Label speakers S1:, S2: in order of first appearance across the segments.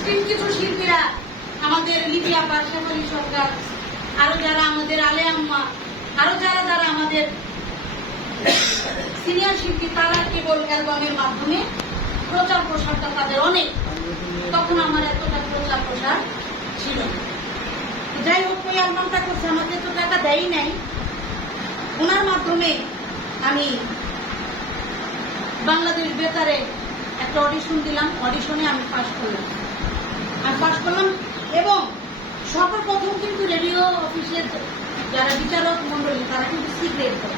S1: মুসলিম কিছু শিল্পীরা আমাদের লিবিয়া পার্শ্ববর্তী সরকার, আরও যারা আমাদের আলে আম্মা, আরও যারা যারা আমাদের সিনিয়র শিল্পী, তারা কেবল অ্যালবামের মাধ্যমে প্রচার প্রসারটা তাদের অনেক। তখন আমার এতটা প্রচার প্রসার ছিল যাই হোক, ওই অ্যালবামটা করছে আমাকে তো টাকা দেয়ই নাই। ওনার মাধ্যমে আমি বাংলাদেশ বেতারে একটা অডিশন দিলাম। অডিশনে আমি পাশ করলাম। আমি পাশ করলাম। এবং সর্বপ্রথম কিন্তু রেডিও অফিসের যারা বিচারক মন্ডলী তারা কিন্তু সি গ্রেড করে।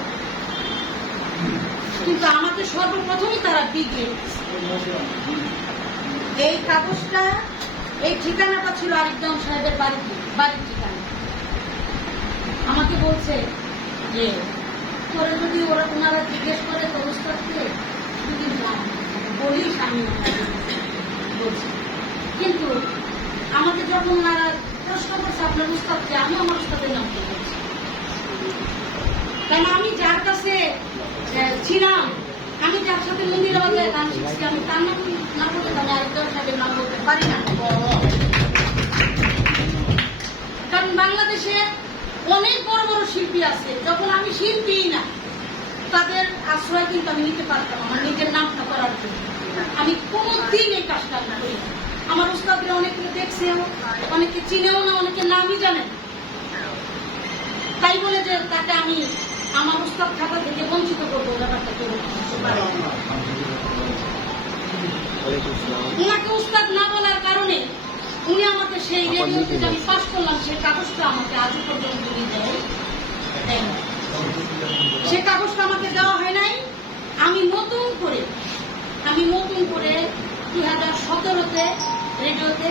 S1: কিন্তু আমাকে সর্বপ্রথমই তারা বি গ্রেড এই কাগজটা, এই ঠিকানাটা ছিল আরিকদাম সাহেবের বাড়িতে বাড়ির ঠিকানা। আমাকে বলছে যে, তোরা যদি ওরা ওনারা জিজ্ঞেস করে যদি না বলিস, আমি বলছি। কিন্তু আমাকে যখন ওনারা প্রশ্ন করছে, আপনার উস্তাদকে আমি আমার উস্তাদের নাম বলছি কেন আমি যার কাছে ছিলাম, আমি যার সাথে মন্দির বাজারে গান শিখছি, আমি তার নাম না বলতে পারি আরেকজন সাহেবের নাম বলতে পারি না। কারণ বাংলাদেশে অনেক বড় বড় শিল্পী আছে, যখন আমি শিল্পী না, তাদের আশ্রয় কিন্তু আমি নিতে পারতাম আমার নিজের নামটা করার জন্য। আমি কোনোদিন এই কাজটা না করি না। আমার উস্তাদরা অনেকে দেখছেও অনেকে চিনেও না অনেকে নামই জানেন তাই বলে যে তাকে আমি আমার উস্তাদ খাতা থেকে বঞ্চিত করব ব্যাপারটা কেউ। উনাকে উস্তাদ না বলার কারণে উনি আমাকে সেই রেডিওতে আমি পাশ করলাম সেই কাগজটা আমাকে আজও পর্যন্ত উনি দেয় দেয় সে কাগজটা আমাকে দেওয়া হয় নাই। আমি নতুন করে আমি নতুন করে সতেরোতে রেডিওতে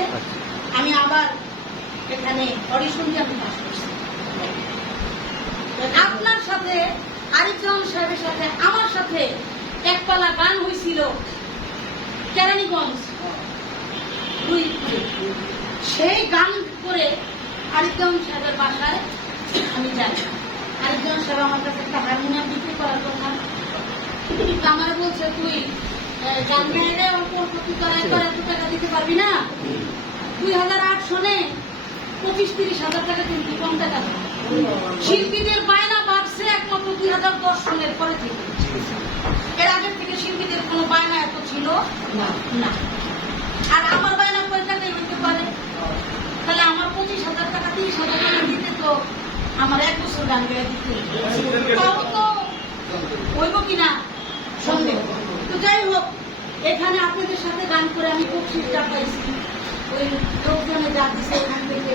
S1: আমি আবার এখানে অডিশন দিয়ে আমি পাশ করছি। আপনার সাথে আরিফজামান সাহেবের সাথে আমার সাথে একপালা গান হয়েছিল কেরানীগঞ্জ। দুই সেই গান করে আরিফজামান সাহেবের বাসায় আমি যাই। আরিফজামান সাহেব আমার কাছে একটা হারমোনিয়াম বিক্রি করার কথা। আমারে বলছে তুই একবার এত টাকা দিতে পারবি না? দুই হাজার আট সনে পঁচিশ তিরিশ হাজার টাকা কিন্তু কম টাকা শিল্পীদের বায়না বাড়ছে একমাত্র দুই হাজার দশ সনের পরে থেকে। এর আগের থেকে শিল্পীদের কোনো বায়না এত ছিল? না। আর আমার বায়না কয় টাকাই হইতে পারে? তাহলে আমার পঁচিশ হাজার টাকা, তিরিশ হাজার টাকা দিতে তো আমার এক বছর গান গায়ে দিতে তাও তো হইব কিনা সন্দেহ। তো যাই হোক, এখানে আপনাদের সাথে গান করে আমি বকশিসটা পাইছি। ওই লোকজনে যা এখান থেকে,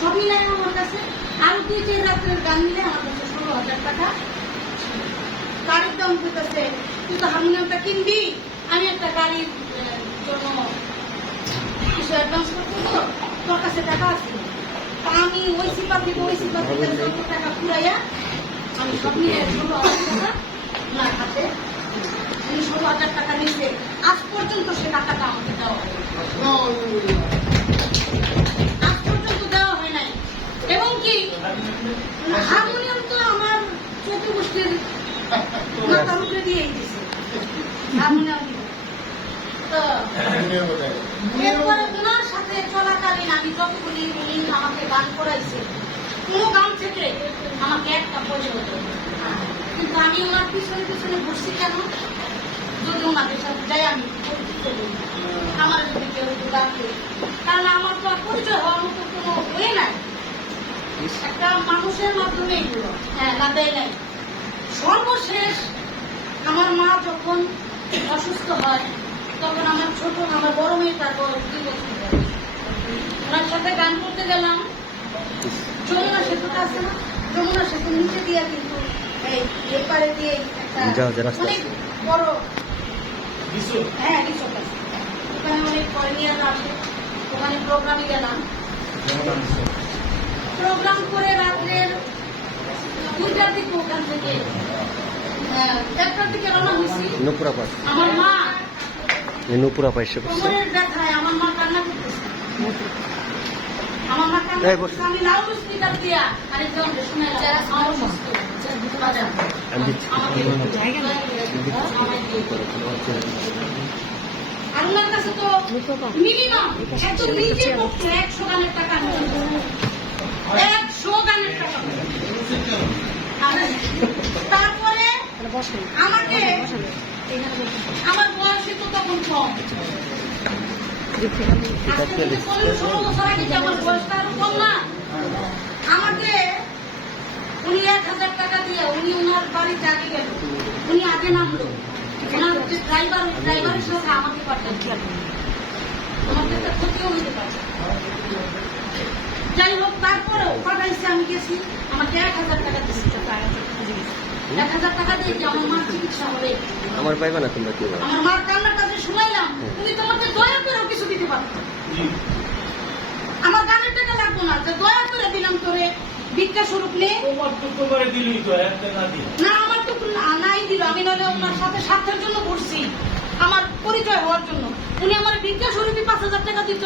S1: সব মিলাই আমার কাছে। আরও দুই, তিন রাত্রের গান মিলে আমার কাছে ষোলো হাজার টাকা। গাড়ির দাম করতেছে তুই তো হারমোনিয়ামটা কিনবি? আমি একটা গাড়ির জন্য কিছু অ্যাডভান্স করতে তো, তোর কাছে টাকা আছে। আমি ওই সিপা থেকে ওই সিপা থেকে টাকা ফুরাইয়া আমি সব মিলে ষোলো হাজার টাকা ওনার হাতে উনি ষোলো হাজার টাকা নিচ্ছে আজ পর্যন্ত সে টাকাটা আমাকে দেওয়া হয় আজ পর্যন্ত দেওয়া হয় নাই এবং কি হারমোনিয়াম তো আমার চতুর্গোষ্ঠীর মাথার উপরে দিয়েই দিছে হারমোনিয়াম দিয়ে। কোনো গান থেকে আমাকে একটা পয়সা কিন্তু আমি ওনার পিছনে ঘুরছি কেন? যদি ওনাদের যাই, আমি আমার তো পরিচয় হওয়ার কোনো হয়ে নাই। একটা মানুষের মাধ্যমে এগুলো হ্যাঁ নাই। সর্বশেষ আমার মা যখন অসুস্থ হয় তখন আমার ছোট আমার বড় মেয়েটার বয়স দুই বছর ওনার সাথে গান করতে গেলাম। যমুনা সেতুটা আছে না? যমুনা সেতুর নিচে দিয়ে কিন্তু এই এপারে দিয়ে একটা
S2: যাও, যে রাস্তা
S1: অনেক বড় হ্যাঁ রিসোর্ট আছে। ওখানে অনেক ফরেনিয়াররা আসে ওখানে প্রোগ্রামে গেলাম। প্রোগ্রাম করে রাত্রের দুইটার দিকে ওখান থেকে
S2: নুপুরা পাশ
S1: আমার মা।
S2: নুপুরা করছে
S1: আমার মা কান্না আমার মা কান্না আমি দিয়া শুনে যারা কাছে তো মিনিমাম নিজের পক্ষে একশো গানের টাকা একশো গানের টাকা। আর তারপরে আমাকে? আমার বয়সে তো তখন কম। আজকে থেকে পনেরো ষোলো বছর আগে যে আমার বয়সটা আরও কম না? আমাকে উনি এক হাজার টাকা দিয়ে উনি ওনার আগে গেল। উনি আগে নামলো। ওনার ড্রাইভার ড্রাইভারের সঙ্গে আমাকে পাঠান আমাকে একটা ক্ষতিও হতে পারে। যাই হোক তারপরেও পাঠাইছে আমি গেছি। আমাকে এক হাজার টাকা দিচ্ছে এক হাজার টাকা দিয়ে কি আমার
S2: পাইবে না তোমরা কি বলো?
S1: আমার মার কান্নার কাছে শুনাইলাম উনি তোমাকে দয়া করেও কিছু দিতে পারতেন আমার গানের টাকা লাগবো না যে দয়া করে দিলাম তোরে ভিক্ষা স্বরূপ নে। না আমার তো নাই দিল আমি নইলে ওনার সাথে স্বার্থের জন্য ঘুরছি আমার পরিচয় হওয়ার জন্য। উনি আমার ভিক্ষা স্বরূপই পাঁচ হাজার টাকা দিত।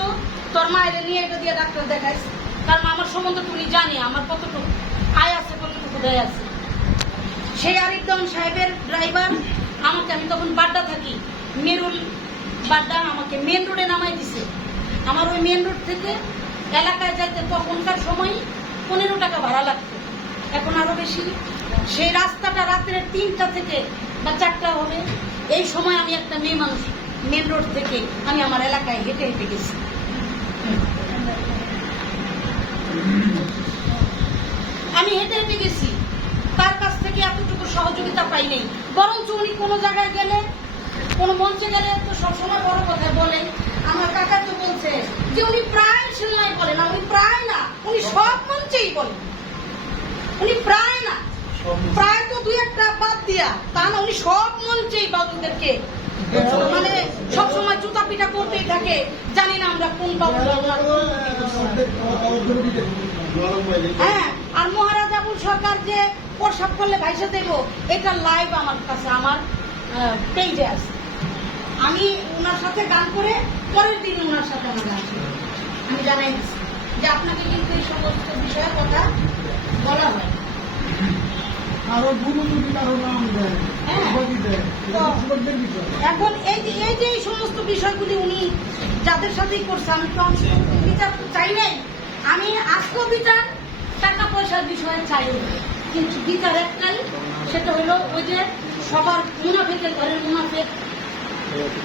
S1: তোর মায়ের নিয়ে এটা দিয়ে ডাক্তার দেখাইস কারণ আমার সম্বন্ধে তুমি জানি আমার কতটুকু আয় আছে কতটুকু দেয় আছে। সেই আরিফদম সাহেবের ড্রাইভার আমাকে, আমি তখন বাড্ডা থাকি মেরুল বাড্ডা আমাকে মেন রোডে নামাই দিছে। আমার ওই মেন রোড থেকে এলাকায় যাইতে তখনকার সময় পনেরো টাকা ভাড়া লাগতো। এখন আরও বেশি। সেই রাস্তাটা রাত্রে তিনটা থেকে বা চারটা হবে। এই সময় আমি একটা মেয়ে মানুষ মেন রোড থেকে আমি আমার এলাকায় হেঁটে হেঁটে গেছি। আমি হেঁটে হেঁটে গেছি তার কাছ থেকে এতটুকু সহযোগিতা পাই নাই বরঞ্চ উনি কোনো জায়গায় গেলে, কোনো মঞ্চে গেলে তো সবসময় বড় কথা বলেন। আমার কাকা তো বলছে যে উনি প্রায় সিনেমায় বলেন না উনি প্রায় না, উনি সব মঞ্চেই বলেন। উনি প্রায় না, প্রায় তো দুই একটা বাদ দিয়া, তা না উনি সব মঞ্চেই বাবুদেরকে মানে সবসময় জুতা পিঠা করতেই থাকে। জানি না আমরা কোন বাবু হ্যাঁ আর মহারাজা আবুল সরকার যে প্রসাব করলে ভাইসা দেব এটা লাইভ আমার কাছে আমার পেজে আছে। আমি ওনার সাথে গান করে পরের দিন ওনার সাথে আমার গান। আমি জানাই দিচ্ছি যে আপনাকে কিন্তু এই সমস্ত বিষয়ে কথা বলা হয়। হ্যাঁ। এখন এই যে এই যে এই সমস্ত বিষয়গুলি উনি যাদের সাথেই করছে আমি তো বিচার চাই নাই। আমি আজকেও বিচার পয়সার বিষয়ে চাই কিন্তু বিচার একটাই সেটা হলো ওই যে সবার মুনাফেকের ঘরের মুনাফেক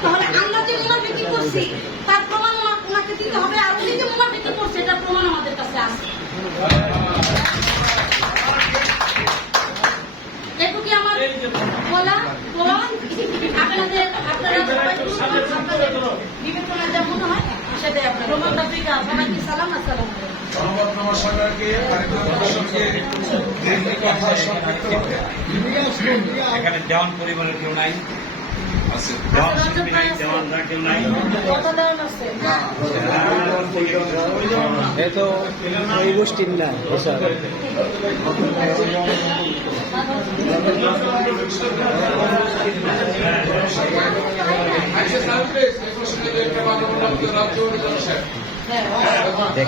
S1: তাহলে আমরা যে মুনাফেকি করছি? তার প্রমাণ ওনাকে দিতে হবে আর উনি যে মুনাফেকি করছে এটার প্রমাণ আমাদের কাছে আছে। এটুকি আমার বলা তো আপনাদের আপনারা আপনাদের বিবেচনা যা মনে হয় সেটাই আপনারা রোমান
S3: সঙ্গে সংক্ষিপ্ত
S4: এখানে দেওয়ান পরিবারের কেউ নাই।
S2: তো এই গোষ্ঠীর না এসব।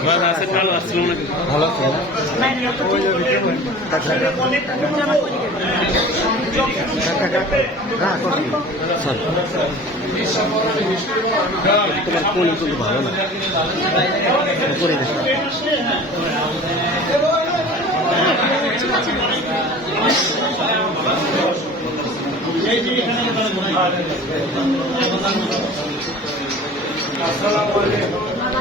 S2: ভালো আছে না করি স্যার তোমার কোন কিন্তু ভালো না করে
S5: আসসালামু আলাইকুম